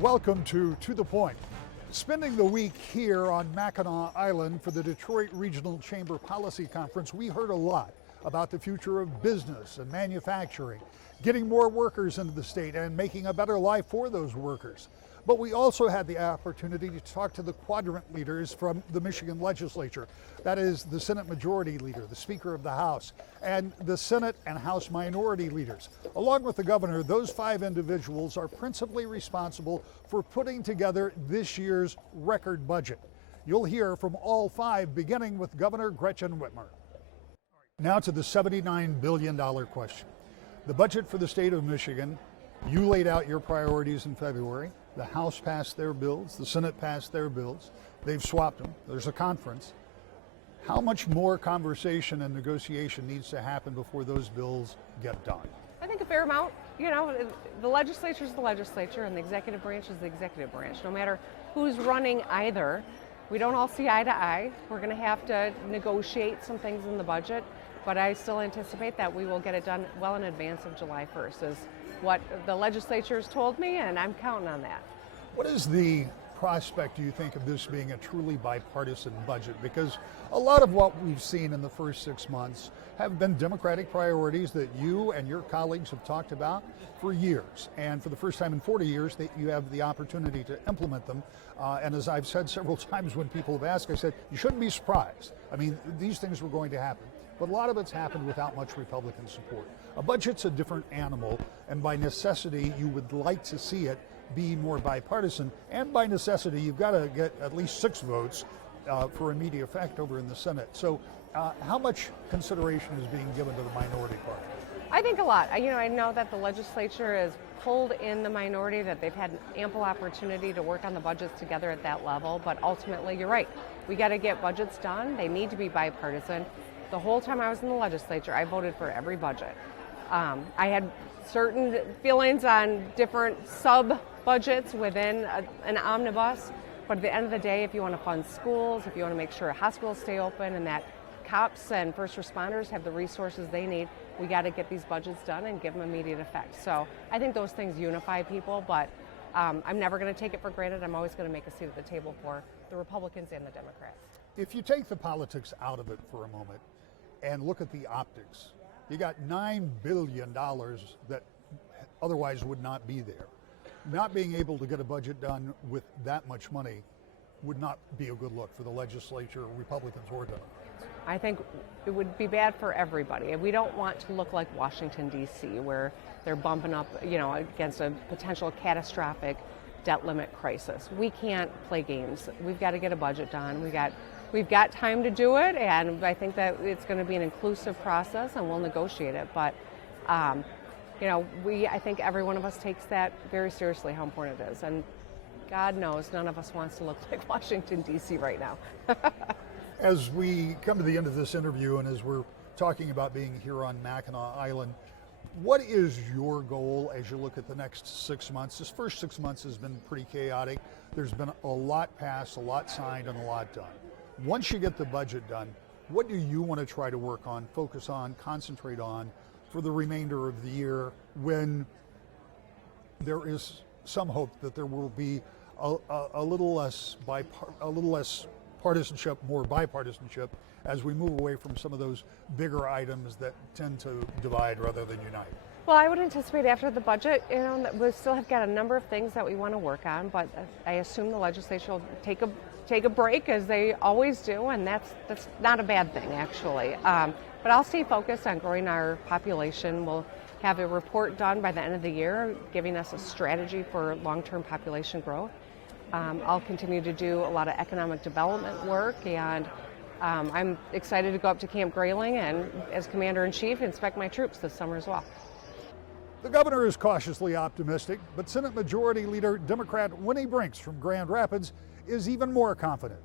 Welcome to the Point. Spending the week here on Mackinac Island for the Detroit Regional Chamber Policy Conference, we heard a lot about the future of business and manufacturing, getting more workers into the state and making a better life for those workers. But we also had the opportunity to talk to the quadrant leaders from the Michigan legislature. That is the Senate Majority Leader, the Speaker of the House, and the Senate and House Minority Leaders. Along with the governor, those 5 individuals are principally responsible for putting together this year's record budget. You'll hear from all 5, beginning with Governor Gretchen Whitmer. Now to the $79 billion question. The budget for the state of Michigan, you laid out your priorities in February. The House passed their bills, the Senate passed their bills. They've swapped them. There's a conference. How much more conversation and negotiation needs to happen before those bills get done? I think a fair amount. You know, the legislature is the legislature and the executive branch is the executive branch. No matter who's running either, we don't all see eye to eye. We're going to have to negotiate some things in the budget, but I still anticipate that we will get it done well in advance of July 1st, is what the legislature has told me, and I'm counting on that. What is the prospect, do you think, of this being a truly bipartisan budget? Because a lot of what we've seen in the first 6 months have been Democratic priorities that you and your colleagues have talked about for years. And for the first time in 40 years, that you have the opportunity to implement them. And as I've said several times when people have asked, I said, you shouldn't be surprised. I mean, these things were going to happen. But a lot of it's happened without much Republican support. A budget's a different animal, and by necessity, you would like to see it be more bipartisan. And by necessity, you've got to get at least 6 votes for immediate effect over in the Senate. So how much consideration is being given to the minority party? I think a lot. I know that the legislature has pulled in the minority, that they've had ample opportunity to work on the budgets together at that level, but ultimately, you're right. We got to get budgets done. They need to be bipartisan. The whole time I was in the legislature, I voted for every budget. I had certain feelings on different sub-budgets within an omnibus, but at the end of the day, if you want to fund schools, if you want to make sure hospitals stay open and that cops and first responders have the resources they need, we got to get these budgets done and give them immediate effect. So I think those things unify people, but I'm never going to take it for granted. I'm always going to make a seat at the table for the Republicans and the Democrats. If you take the politics out of it for a moment and look at the optics, you got $9 billion that otherwise would not be there. Not being able to get a budget done with that much money would not be a good look for the legislature, Republicans or Democrats. I think it would be bad for everybody. We don't want to look like Washington, D.C., where they're bumping up, against a potential catastrophic debt limit crisis. We can't play games. We've got to get a budget done. We've got time to do it, and I think that it's going to be an inclusive process, and we'll negotiate it. But, I think every one of us takes that very seriously, how important it is. And God knows none of us wants to look like Washington, D.C. right now. As we come to the end of this interview, and as we're talking about being here on Mackinac Island, what is your goal as you look at the next 6 months? This first 6 months has been pretty chaotic. There's been a lot passed, a lot signed, and a lot done. Once you get the budget done, what do you want to try to work on, focus on, concentrate on for the remainder of the year, when there is some hope that there will be a little less partisanship, more bipartisanship, as we move away from some of those bigger items that tend to divide rather than unite? Well, I would anticipate after the budget, that we still have got a number of things that we want to work on, but I assume the legislature will take a break, as they always do, and that's not a bad thing, actually. But I'll stay focused on growing our population. We'll have a report done by the end of the year, giving us a strategy for long-term population growth. I'll continue to do a lot of economic development work, and I'm excited to go up to Camp Grayling and, as Commander-in-Chief, inspect my troops this summer as well. The governor is cautiously optimistic, but Senate Majority Leader Democrat Winnie Brinks from Grand Rapids is even more confident.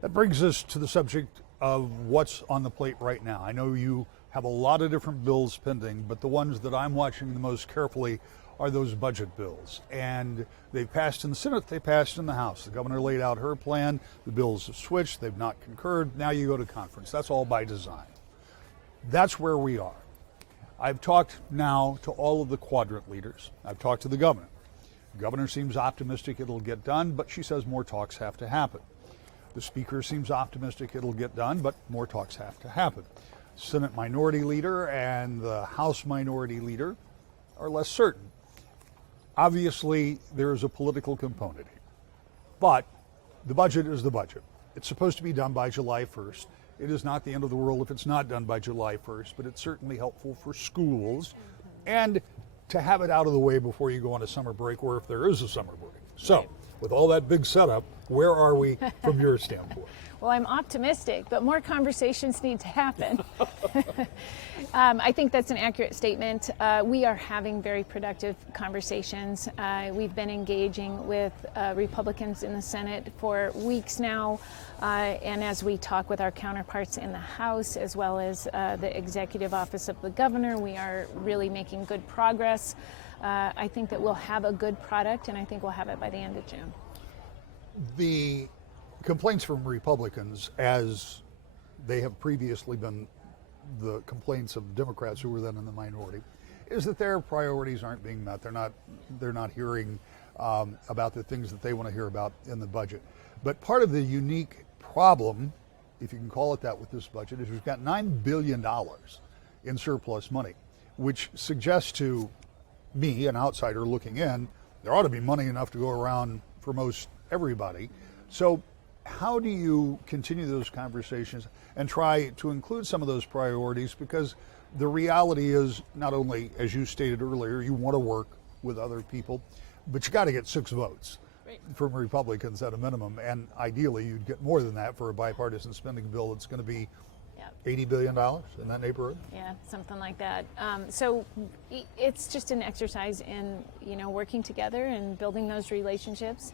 That brings us to the subject of what's on the plate right now. I know you have a lot of different bills pending, but the ones that I'm watching the most carefully are those budget bills. And they've passed in the Senate, they passed in the House. The governor laid out her plan, the bills have switched, they've not concurred, now you go to conference. That's all by design. That's where we are. I've talked now to all of the quadrant leaders. I've talked to the governor. The governor seems optimistic it'll get done, but she says more talks have to happen. The speaker seems optimistic it'll get done, but more talks have to happen. Senate Minority Leader and the House Minority Leader are less certain. Obviously, there is a political component here, but the budget is the budget. It's supposed to be done by July 1st. It is not the end of the world if it's not done by July 1st, but it's certainly helpful for schools and to have it out of the way before you go on a summer break, or if there is a summer break. So, with all that big setup, where are we from your standpoint? Well, I'm optimistic, but more conversations need to happen. I think that's an accurate statement. We are having very productive conversations. We've been engaging with Republicans in the Senate for weeks now, and as we talk with our counterparts in the House, as well as the Executive Office of the Governor, we are really making good progress. I think that we'll have a good product, and I think we'll have it by the end of June. The complaints from Republicans, as they have previously been the complaints of Democrats who were then in the minority, is that their priorities aren't being met. They're not hearing about the things that they want to hear about in the budget. But part of the unique problem, if you can call it that, with this budget is we've got $9 billion in surplus money, which suggests to me, an outsider looking in, there ought to be money enough to go around for most everybody. So how do you continue those conversations and try to include some of those priorities? Because the reality is, not only, as you stated earlier, you want to work with other people, but you got to get 6 votes from Republicans at a minimum, and ideally you'd get more than that for a bipartisan spending bill that's going to be $80 billion in that neighborhood. Yeah, something like that. So it's just an exercise in working together and building those relationships.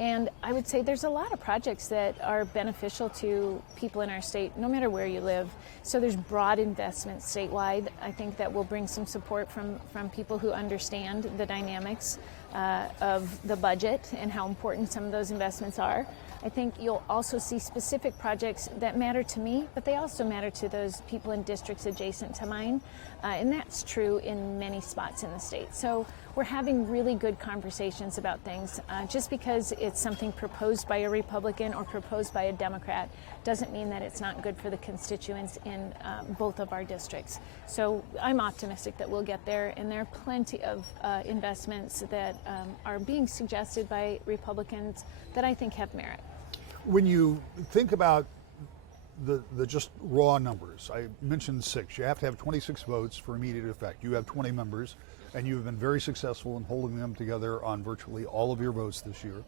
And I would say there's a lot of projects that are beneficial to people in our state, no matter where you live. So there's broad investment statewide. I think that will bring some support from people who understand the dynamics of the budget and how important some of those investments are. I think you'll also see specific projects that matter to me, but they also matter to those people in districts adjacent to mine. And that's true in many spots in the state. So we're having really good conversations about things. Just because it's something proposed by a Republican or proposed by a Democrat doesn't mean that it's not good for the constituents in both of our districts. So I'm optimistic that we'll get there, and there are plenty of investments that are being suggested by Republicans that I think have merit. When you think about the just raw numbers, I mentioned 6. You have to have 26 votes for immediate effect. You have 20 members, and you've been very successful in holding them together on virtually all of your votes this year.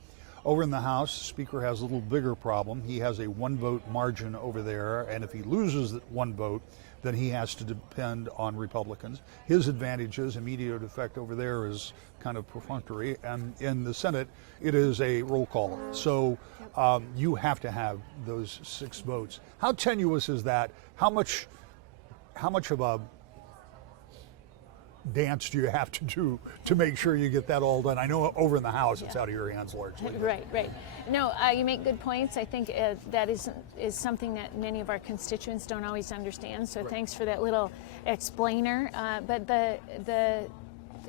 Over in the House, the Speaker has a little bigger problem. He has a 1-vote margin over there, and if he loses that 1 vote, then he has to depend on Republicans. His advantage is immediate effect over there is kind of perfunctory, and in the Senate, it is a roll call. So you have to have those 6 votes. How tenuous is that? How much of a dance do you have to do to make sure you get that all done? I know over in the House it's out of your hands largely. Right. No, you make good points. I think that is something that many of our constituents don't always understand. So thanks for that little explainer. But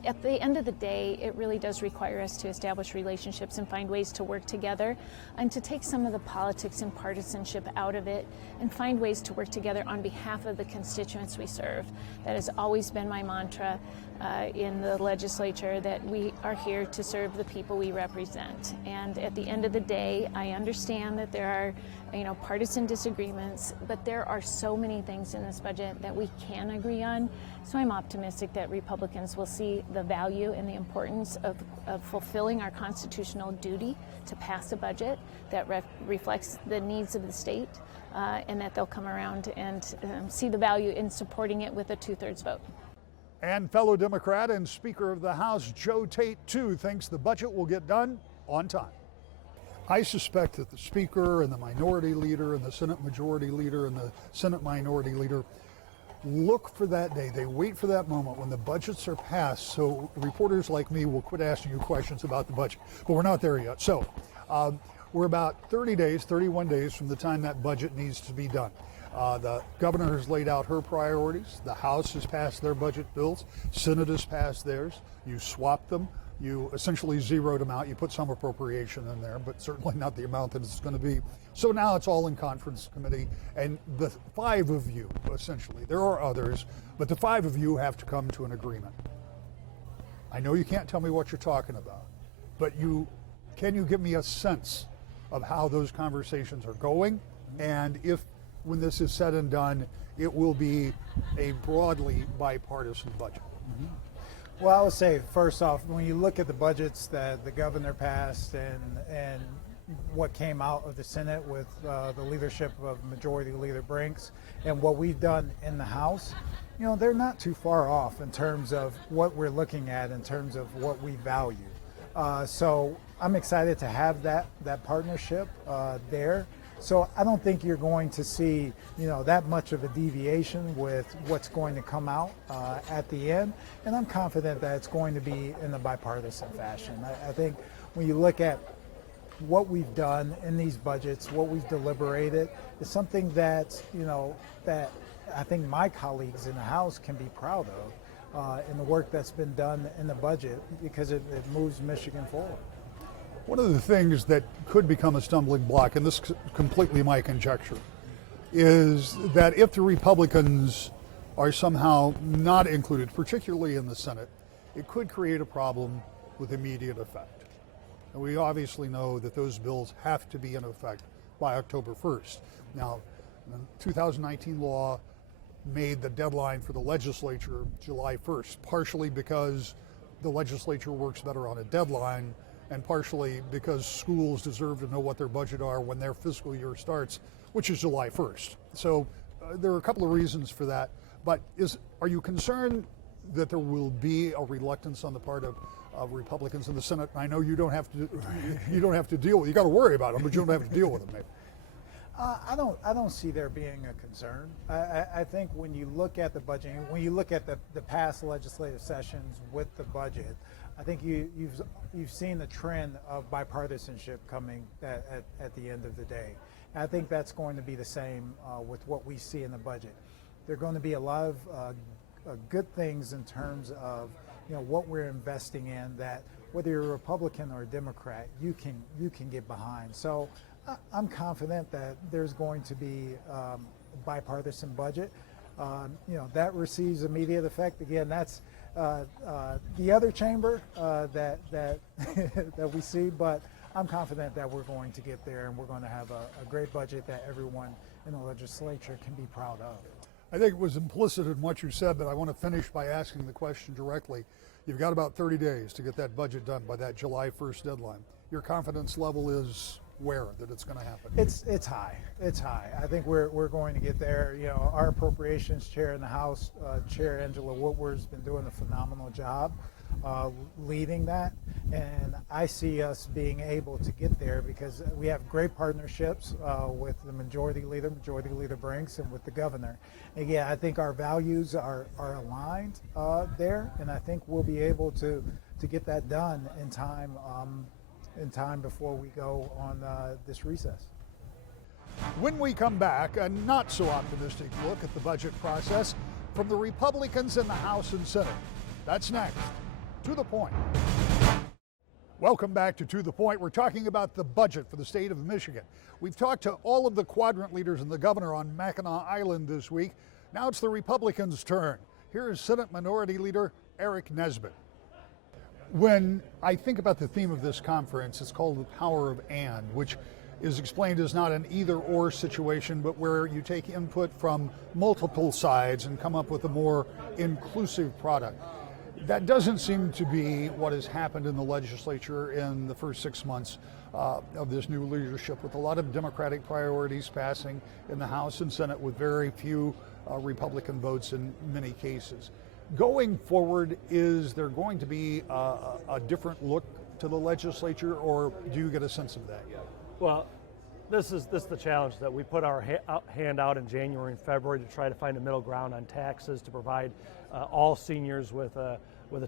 at the end of the day, it really does require us to establish relationships and find ways to work together and to take some of the politics and partisanship out of it and find ways to work together on behalf of the constituents we serve. That has always been my mantra in the legislature, that we are here to serve the people we represent. And at the end of the day, I understand that there are partisan disagreements, but there are so many things in this budget that we can agree on. So I'm optimistic that Republicans will see the value and the importance of fulfilling our constitutional duty to pass a budget that reflects the needs of the state, and that they'll come around and see the value in supporting it with a 2/3 vote. And fellow Democrat and Speaker of the House Joe Tate, too, thinks the budget will get done on time. I suspect that the Speaker and the Minority Leader and the Senate Majority Leader and the Senate Minority Leader look for that day. They wait for that moment when the budgets are passed, so reporters like me will quit asking you questions about the budget. But we're not there yet. So we're about 31 days from the time that budget needs to be done. The governor has laid out her priorities. The House has passed their budget bills. Senate has passed theirs. You swap them. You essentially zeroed them out. You put some appropriation in there, but certainly not the amount that it's going to be. So now it's all in conference committee, and the 5 of you, essentially, there are others, but the 5 of you have to come to an agreement. I know you can't tell me what you're talking about, but can you give me a sense of how those conversations are going, and if, when this is said and done, it will be a broadly bipartisan budget? Well, I would say, first off, when you look at the budgets that the governor passed and what came out of the Senate with the leadership of Majority Leader Brinks and what we've done in the House, they're not too far off in terms of what we're looking at, in terms of what we value. So I'm excited to have that partnership there. So I don't think you're going to see, that much of a deviation with what's going to come out at the end. And I'm confident that it's going to be in a bipartisan fashion. I think when you look at what we've done in these budgets, what we've deliberated, is something that, that I think my colleagues in the House can be proud of in the work that's been done in the budget, because it moves Michigan forward. One of the things that could become a stumbling block, and this is completely my conjecture, is that if the Republicans are somehow not included, particularly in the Senate, it could create a problem with immediate effect. And we obviously know that those bills have to be in effect by October 1st. Now, the 2019 law made the deadline for the legislature July 1st, partially because the legislature works better on a deadline, and partially because schools deserve to know what their budget are when their fiscal year starts, which is July 1st. So there are a couple of reasons for that. But are you concerned that there will be a reluctance on the part of Republicans in the Senate? I know you don't have to deal with. You got to worry about them, but you don't have to deal with them. Maybe. I don't see there being a concern. I think when you look at the budget, when you look at the past legislative sessions with the budget, I think you've seen the trend of bipartisanship coming at the end of the day. And I think that's going to be the same with what we see in the budget. There are going to be a lot of good things in terms of what we're investing in, that whether you're a Republican or a Democrat, you can get behind. So I'm confident that there's going to be a bipartisan budget. That receives immediate effect. Again, that's the other chamber that that we see, but I'm confident that we're going to get there, and we're going to have a great budget that everyone in the legislature can be proud of. I think it was implicit in what you said, but I want to finish by asking the question directly. You've got about 30 days to get that budget done by that July 1st deadline. Your confidence level is where that it's going to happen? It's high. It's high. I think we're going to get there. Our appropriations chair in the House, Chair Angela Woodward, has been doing a phenomenal job leading that, and I see us being able to get there because we have great partnerships with the Majority Leader Brinks, and with the governor. Again, I think our values are aligned there, and I think we'll be able to get that done in time before we go on this recess. When we come back, a not so optimistic look at the budget process from the Republicans in the House and Senate. That's next. To the Point. Welcome back to The Point. We're talking about the budget for the state of Michigan. We've talked to all of the quadrant leaders and the governor on Mackinac Island this week. Now it's the Republicans' turn. Here is Senate Minority Leader Eric Nesbitt. When I think about the theme of this conference, it's called the Power of And, which is explained as not an either-or situation, but where you take input from multiple sides and come up with a more inclusive product. That doesn't seem to be what has happened in the legislature in the first 6 months of this new leadership, with a lot of Democratic priorities passing in the House and Senate with very few Republican votes in many cases. Going forward, is there going to be a different look to the legislature, or do you get a sense of that yet? Well, this is the challenge, that we put our hand out in January and February to try to find a middle ground on taxes, to provide all seniors with a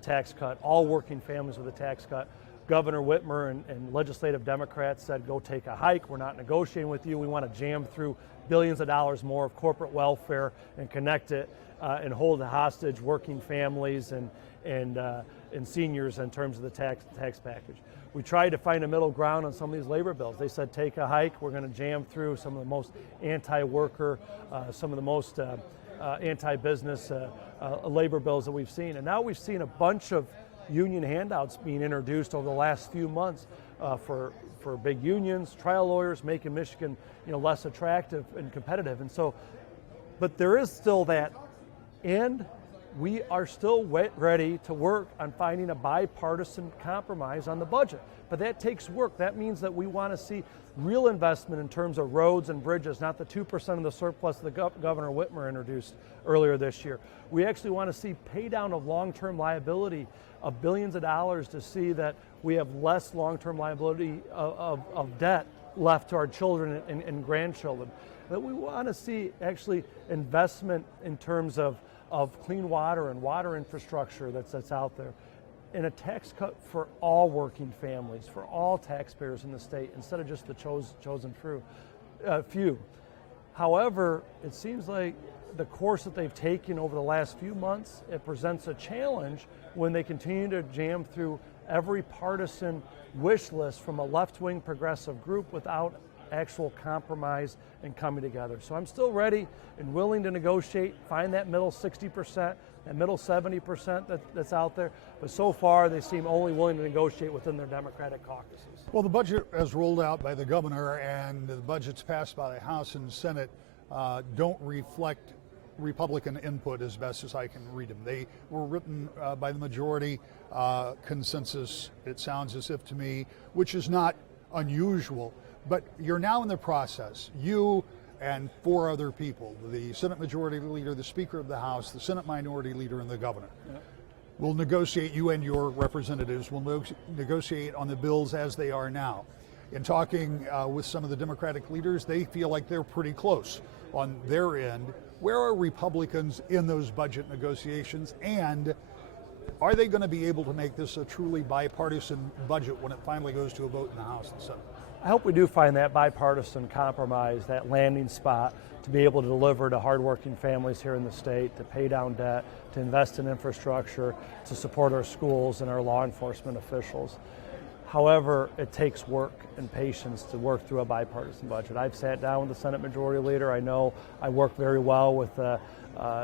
tax cut, all working families with a tax cut. Governor Whitmer and legislative Democrats said, go take a hike. We're not negotiating with you. We want to jam through billions of dollars more of corporate welfare and connect it and hold hostage working families and seniors in terms of the tax package. We tried to find a middle ground on some of these labor bills. They said take a hike. We're going to jam through some of the most anti-worker, some of the most anti-business labor bills that we've seen. And now we've seen a bunch of union handouts being introduced over the last few months for big unions, trial lawyers, making Michigan less attractive and competitive. And so, but there is still that, and we are still ready to work on finding a bipartisan compromise on the budget. But that takes work. That means that we want to see real investment in terms of roads and bridges, not the 2% of the surplus that Governor Whitmer introduced earlier this year. We actually want to see pay down of long-term liability of billions of dollars to see that we have less long-term liability of debt left to our children and grandchildren. That we want to see actually investment in terms of clean water and water infrastructure that's out there, and a tax cut for all working families, for all taxpayers in the state, instead of just the chosen few. However, it seems like the course that they've taken over the last few months, it presents a challenge when they continue to jam through every partisan wish list from a left-wing progressive group without actual compromise and coming together. So I'm still ready and willing to negotiate, find that middle 60%, that middle 70% that's out there. But so far, they seem only willing to negotiate within their Democratic caucuses. Well, the budget as rolled out by the governor and the budgets passed by the House and Senate don't reflect Republican input as best as I can read them. They were written by the majority consensus, it sounds as if to me, which is not unusual. But you're now in the process, you and 4 other people, the Senate Majority Leader, the Speaker of the House, the Senate Minority Leader, and the Governor. Yep. Will negotiate, you and your representatives will negotiate on the bills as they are now. In talking with some of the Democratic leaders, they feel like they're pretty close on their end. Where are Republicans in those budget negotiations, and are they going to be able to make this a truly bipartisan budget when it finally goes to a vote in the House and Senate? I hope we do find that bipartisan compromise, that landing spot, to be able to deliver to hardworking families here in the state, to pay down debt, to invest in infrastructure, to support our schools and our law enforcement officials. However, it takes work and patience to work through a bipartisan budget. I've sat down with the Senate Majority Leader. I know I work very well with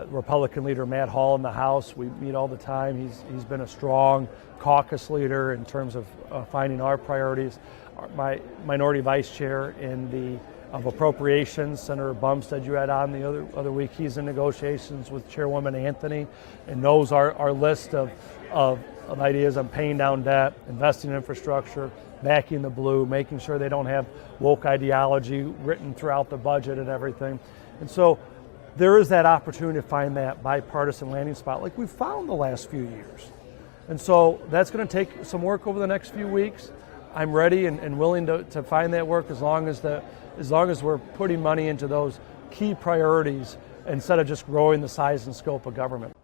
Republican Leader Matt Hall in the House. We meet all the time. He's been a strong caucus leader in terms of finding our priorities. My Minority Vice Chair of Appropriations, Senator Bumstead, you had on the other week, he's in negotiations with Chairwoman Anthony and knows our list of ideas on paying down debt, investing in infrastructure, backing the blue, making sure they don't have woke ideology written throughout the budget and everything. And so there is that opportunity to find that bipartisan landing spot like we've found the last few years. And so that's going to take some work over the next few weeks. I'm ready and willing to find that work as long as we're putting money into those key priorities instead of just growing the size and scope of government.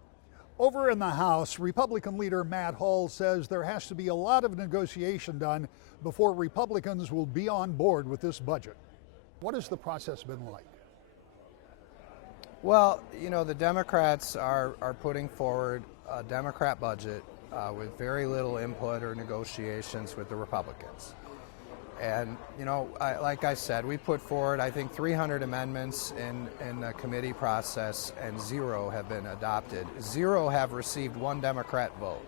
Over in the House, Republican leader Matt Hall says there has to be a lot of negotiation done before Republicans will be on board with this budget. What has the process been like? Well, the Democrats are putting forward a Democrat budget with very little input or negotiations with the Republicans. And, like I said, we put forward, I think, 300 amendments in the committee process, and 0 have been adopted. 0 have received 1 Democrat vote.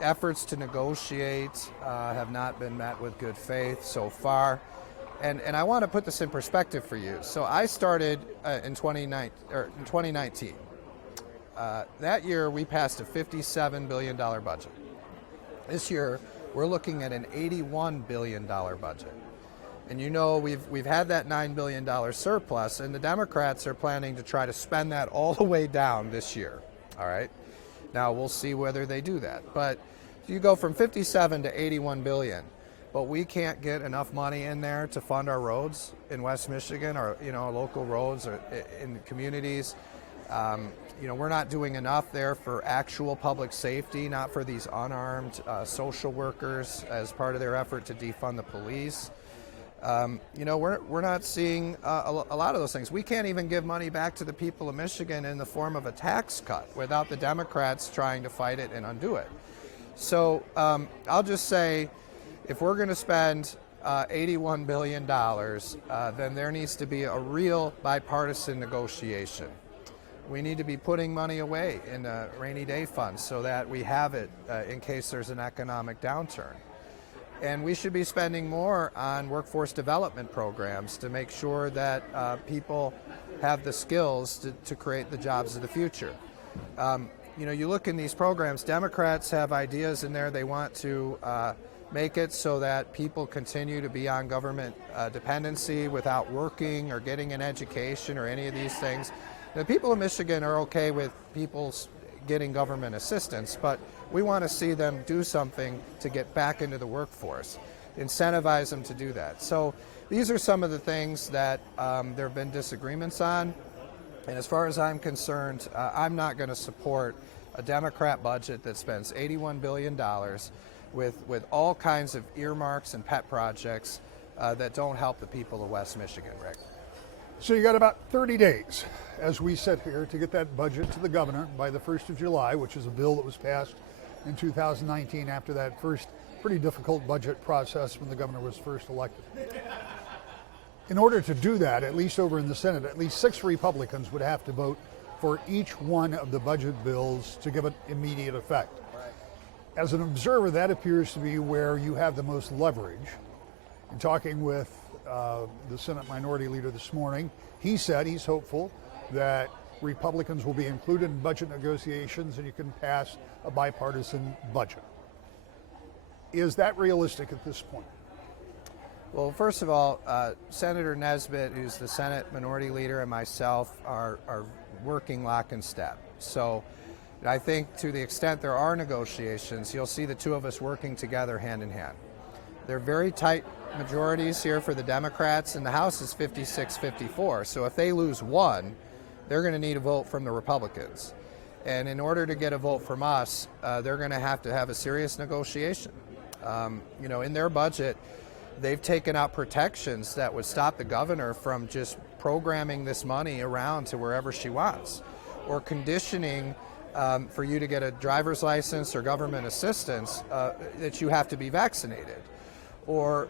Efforts to negotiate have not been met with good faith so far. And I want to put this in perspective for you. So I started in 2019. That year, we passed a $57 billion budget. This year, we're looking at an $81 billion budget. And we've had that $9 billion surplus, and the Democrats are planning to try to spend that all the way down this year. All right? Now, we'll see whether they do that. But you go from 57 to 81 billion, but we can't get enough money in there to fund our roads in West Michigan, or local roads or in communities. We're not doing enough there for actual public safety, not for these unarmed social workers as part of their effort to defund the police. You know, we're not seeing a lot of those things. We can't even give money back to the people of Michigan in the form of a tax cut without the Democrats trying to fight it and undo it. So I'll just say, if we're going to spend $81 billion, then there needs to be a real bipartisan negotiation. We need to be putting money away in a rainy day fund so that we have it in case there's an economic downturn. And we should be spending more on workforce development programs to make sure that people have the skills to create the jobs of the future. You know, you look in these programs, Democrats have ideas in there. They want to make it so that people continue to be on government dependency without working or getting an education or any of these things. The people of Michigan are okay with people getting government assistance, but we want to see them do something to get back into the workforce, incentivize them to do that. So these are some of the things that there have been disagreements on. And as far as I'm concerned, I'm not going to support a Democrat budget that spends $81 billion with all kinds of earmarks and pet projects that don't help the people of West Michigan, Rick. So you got about 30 days as we sit here to get that budget to the governor by the 1st of July, which is a bill that was passed in 2019 after that first pretty difficult budget process when the governor was first elected. In order to do that, at least over in the Senate, at least 6 Republicans would have to vote for each one of the budget bills to give it immediate effect. As an observer, that appears to be where you have the most leverage. In talking with the Senate Minority Leader this morning, he said he's hopeful that Republicans will be included in budget negotiations and you can pass a bipartisan budget. Is that realistic at this point? Well, first of all, Senator Nesbitt, who's the Senate Minority Leader, and myself are working lock and step. So I think to the extent there are negotiations, you'll see the two of us working together hand in hand. They're very tight majorities here for the Democrats, and the House is 56-54. So if they lose one, they're going to need a vote from the Republicans. And in order to get a vote from us, they're going to have a serious negotiation. You know, in their budget, they've taken out protections that would stop the governor from just programming this money around to wherever she wants, or conditioning for you to get a driver's license or government assistance that you have to be vaccinated, or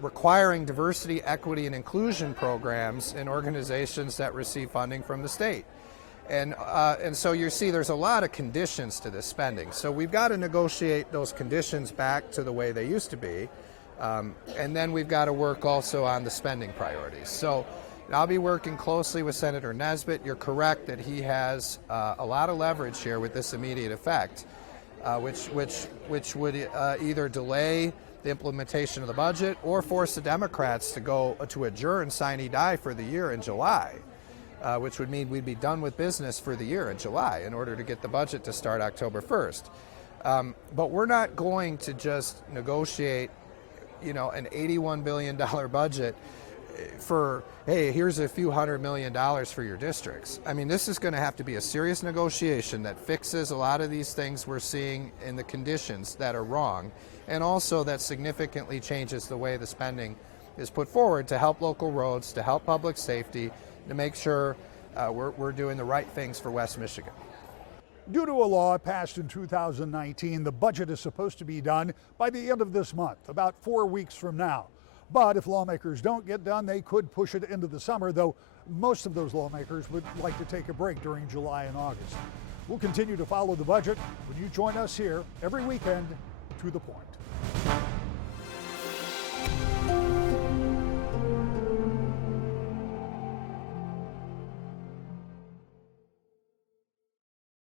requiring diversity, equity, and inclusion programs in organizations that receive funding from the state. And so you see there's a lot of conditions to this spending. So we've got to negotiate those conditions back to the way they used to be. And then we've got to work also on the spending priorities. So I'll be working closely with Senator Nesbitt. You're correct that he has a lot of leverage here with this immediate effect, which would either delay the implementation of the budget or force the Democrats to go to adjourn sine die for the year in July, which would mean we'd be done with business for the year in July in order to get the budget to start October 1st. But we're not going to just negotiate, you know, an $81 billion budget for, hey, here's a few $100 million for your districts. I mean, this is going to have to be a serious negotiation that fixes a lot of these things we're seeing in the conditions that are wrong, and also that significantly changes the way the spending is put forward to help local roads, to help public safety, to make sure we're doing the right things for West Michigan. Due to a law passed in 2019, the budget is supposed to be done by the end of this month, about 4 weeks from now. But if lawmakers don't get done, they could push it into the summer, though most of those lawmakers would like to take a break during July and August. We'll continue to follow the budget when you join us here every weekend to The Point.